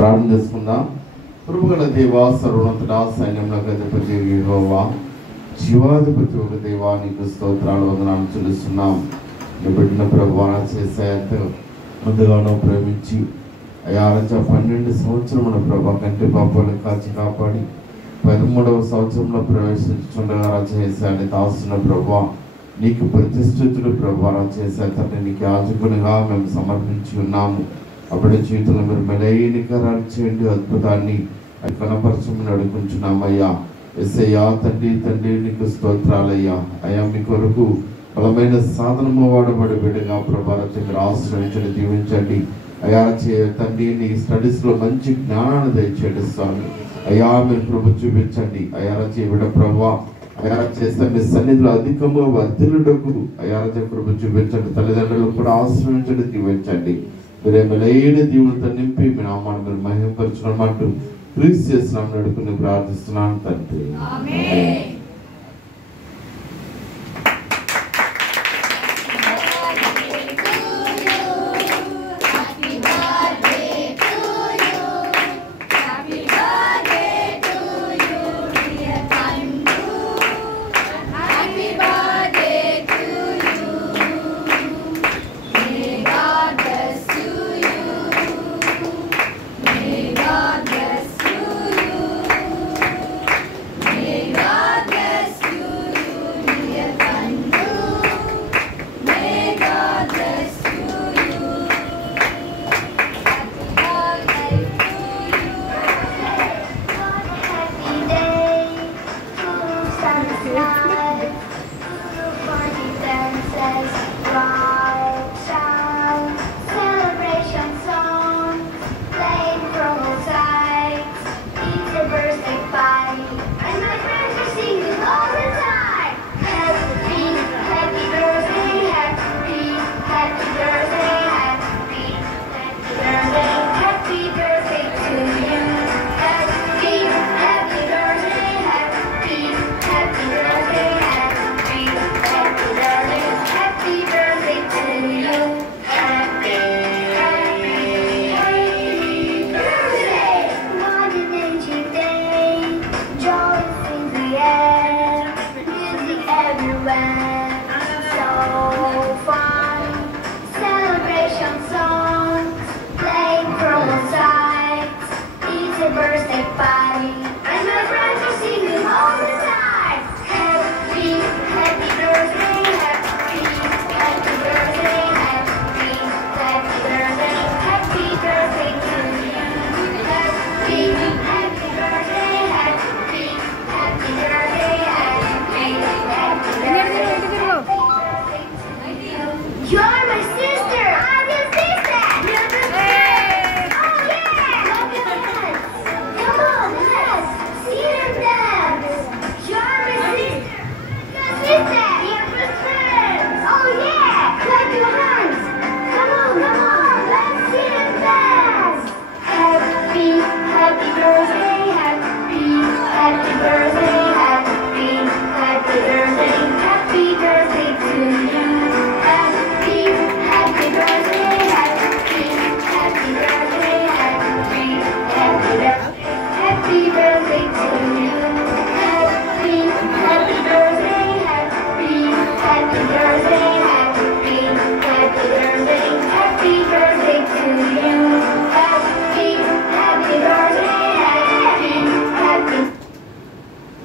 ప్రార్థన చేసుకుందాం. కృపగల దేవా, సర్వోన్నతుడా, సైన్యములకు అధిపతి యెహోవా, జీవాధిపతి ఒక దేవా, నీకు స్తోత్రాలు వందనాలు చెల్లిస్తున్నాం. నీ బిడ్డను ప్రభువా చేసే ముందుగానో ప్రేమించి అయ్యా 12 సంవత్సరముల ప్రభా కంటి పాపాలను కాచి కాపాడి 13వ సంవత్సరంలో ప్రవేశించుండగా చేశాన్ని దాస్తున్న ప్రభా, నీకు ప్రతిష్ఠితుడు ప్రభా చేసే తండ్రి, నీకు యాజకునిగా మేము సమర్పించి ఉన్నాము. అప్పటి జీవితంలో మీరు మెలైన కార్యాలు చేయండి, అద్భుతాన్ని కనపరచమని అడుగుతున్నామయ్యా. ఎస్సయ్యా తండ్రి తండ్రి నీకు స్తోత్రాలయ్యా. అయ్యా మీ కొరకు బలమైన సాధనము వాడబడి బిడ్డగా ప్రభా మీరు ఆశ్రయించండి, దీవించండి అయ్యా. తండ్రి నీ స్టడీస్లో మంచి జ్ఞానాన్ని దయచేయండి స్వామి. అయ్యా మీరు ప్రభు చూపించండి అయ్యా. బిడ్డ ప్రభా అయ్యా చేస్తే మీ సన్నిధిలో అధికంగా వర్ధిల్లుటకు అయ్యా ప్రభు చూపించండి. తల్లిదండ్రులకు కూడా ఆశ్రయించండి, దీవించండి. మీరే మెలైన దీవులతో నింపి మీ నామాన్ని మీరు మహిమపరచుకోమంటూ క్రీస్తు చేస్తున్నాం నడుకుని ప్రార్థిస్తున్నాను తండ్రి.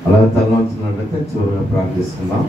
అలాగే తలవంచినట్లయితే చివరిగా ప్రార్థిస్తున్నాం.